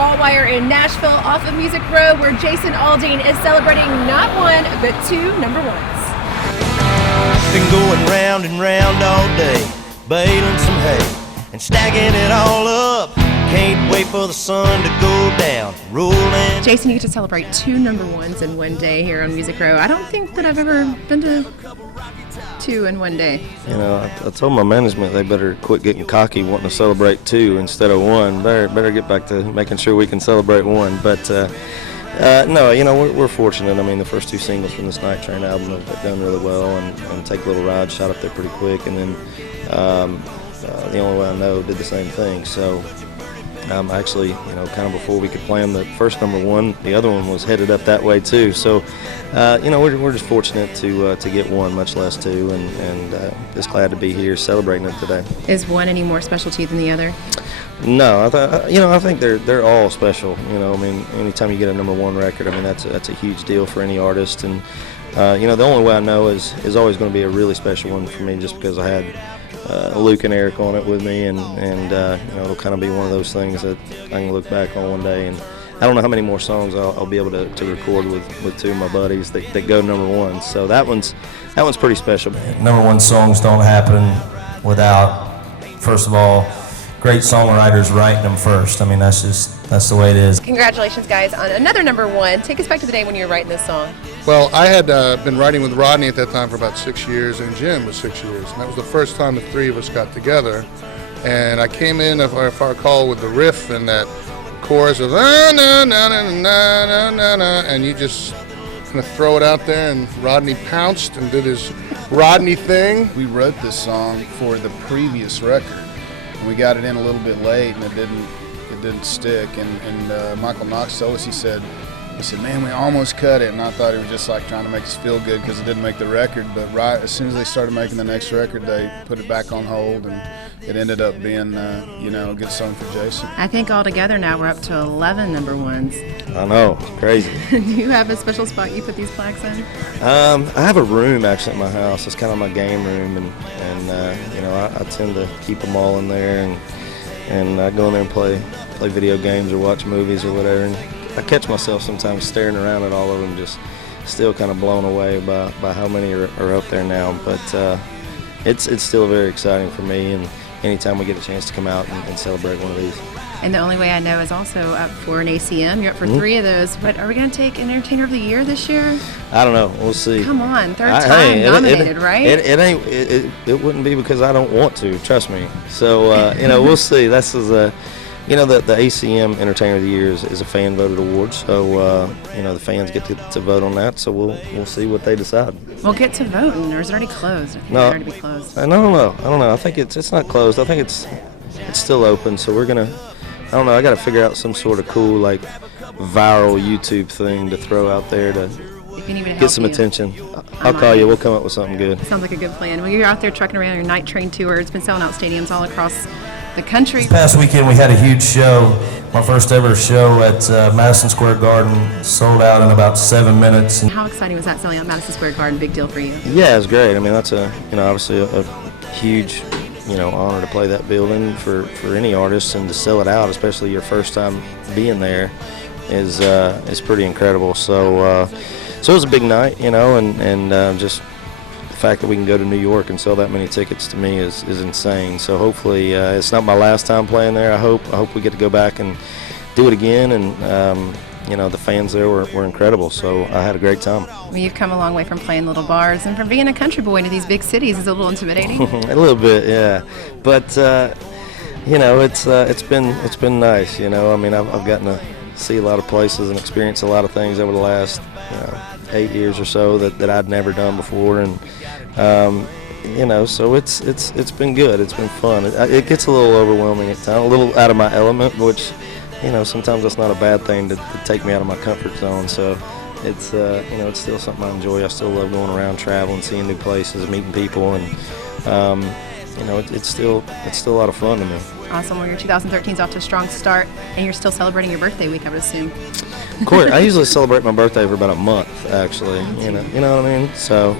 Yallwire in Nashville off of Music Row, where Jason Aldean is celebrating not one, but 2 number ones. Been going round and round all day, baling some hay and stacking it all up. Can't wait for the sun to go down, rolling. Jason, you get to celebrate 2 number ones in one day here on Music Row. I don't think that I've ever been to 2 in one day. You know, I told my management they better quit getting cocky wanting to celebrate 2 instead of 1. Better get back to making sure we can celebrate 1. But no, you know, we're fortunate. I mean, the first 2 singles from this Night Train album have done really well, and Take a Little Ride shot up there pretty quick, and then The Only Way I Know did the same thing. So actually, you know, kind of before we could plan the first number 1, the other one was headed up that way too. So, you know, we're just fortunate to get 1, much less 2, and just glad to be here celebrating it today. Is one any more special to you than the other? No, I think they're all special. You know, I mean, anytime you get a number 1 record, I mean that's a huge deal for any artist. And you know, The Only Way I Know is always going to be a really special one for me, just because I had Luke and Eric on it with me, and you know, it'll kind of be one of those things that I can look back on one day. And I don't know how many more songs I'll be able to record with 2 of my buddies that go number 1. So that one's pretty special. Number 1 songs don't happen without, first of all, great songwriters writing them first. I mean, that's the way it is. Congratulations, guys, on another number 1. Take us back to the day when you were writing this song. Well, I had been writing with Rodney at that time for about 6 years, and Jim was 6 years. And that was the first time the 3 of us got together. And I came in, if I recall, with the riff and that chorus of na na na na na na na, and you just kind of throw it out there, and Rodney pounced and did his Rodney thing. We wrote this song for the previous record. We got it in a little bit late, and it didn't stick. And Michael Knox told us, he said, man, we almost cut it. And I thought he was just like trying to make us feel good because it didn't make the record. But right as soon as they started making the next record, they put it back on hold, and it ended up being, you know, a good song for Jason. I think altogether now we're up to 11 number ones. I know, it's crazy. Do you have a special spot you put these plaques in? I have a room actually at my house. It's kind of my game room, and you know, I tend to keep them all in there, and I go in there and play video games or watch movies or whatever. And I catch myself sometimes staring around at all of them, just still kind of blown away by how many are up there now. But it's still very exciting for me, and anytime we get a chance to come out and celebrate one of these. And The Only Way I Know is also up for an ACM. You're up for 3 of those. But are we going to take an Entertainer of the Year this year? I don't know. We'll see. Come on, third time nominated, right? It wouldn't be because I don't want to. Trust me. So you know, we'll see. This is you know, the ACM Entertainer of the Year is a fan voted award. So you know, the fans get to vote on that. So we'll see what they decide. We'll get to voting, or is it already closed? I think No, it's already be closed. I don't know. I think it's not closed. I think it's still open. So we're gonna. I don't know. I got to figure out some sort of cool, like, viral YouTube thing to throw out there to get some attention. I'll call you. We'll come up with something good. Sounds like a good plan. Well, you're out there trucking around your Night Train tour. It's been selling out stadiums all across the country. This past weekend we had a huge show, my first ever show at Madison Square Garden, sold out in about 7 minutes. How exciting was that, selling out Madison Square Garden? Big deal for you? Yeah, it was great. I mean, that's obviously a huge, honor to play that building for any artist, and to sell it out, especially your first time being there, is pretty incredible. So it was a big night, and just the fact that we can go to New York and sell that many tickets to me is insane. So hopefully it's not my last time playing there. I hope we get to go back and do it again, and the fans there were incredible, so I had a great time. Well, you've come a long way from playing little bars, and from being a country boy into these big cities is a little intimidating. A little bit, yeah. But it's been nice. I mean, I've gotten to see a lot of places and experience a lot of things over the last 8 years or so that I'd never done before, and so it's been good. It's been fun. It gets a little overwhelming at times, a little out of my element, which sometimes that's not a bad thing to take me out of my comfort zone. So it's it's still something I enjoy. I still love going around, traveling, seeing new places, meeting people, and it's still a lot of fun to me. Awesome. Well, your 2013 is off to a strong start, and you're still celebrating your birthday week, I would assume. Of course, I usually celebrate my birthday for about a month, actually. You know what I mean? So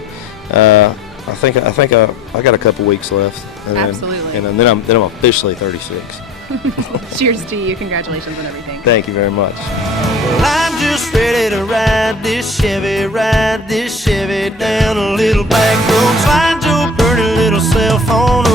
I think I got a couple weeks left, and absolutely. Then I'm officially 36. Cheers to you. Congratulations on everything. Thank you very much. Well, I'm just ready to ride this Chevy down a little back road. Find your pretty little cell phone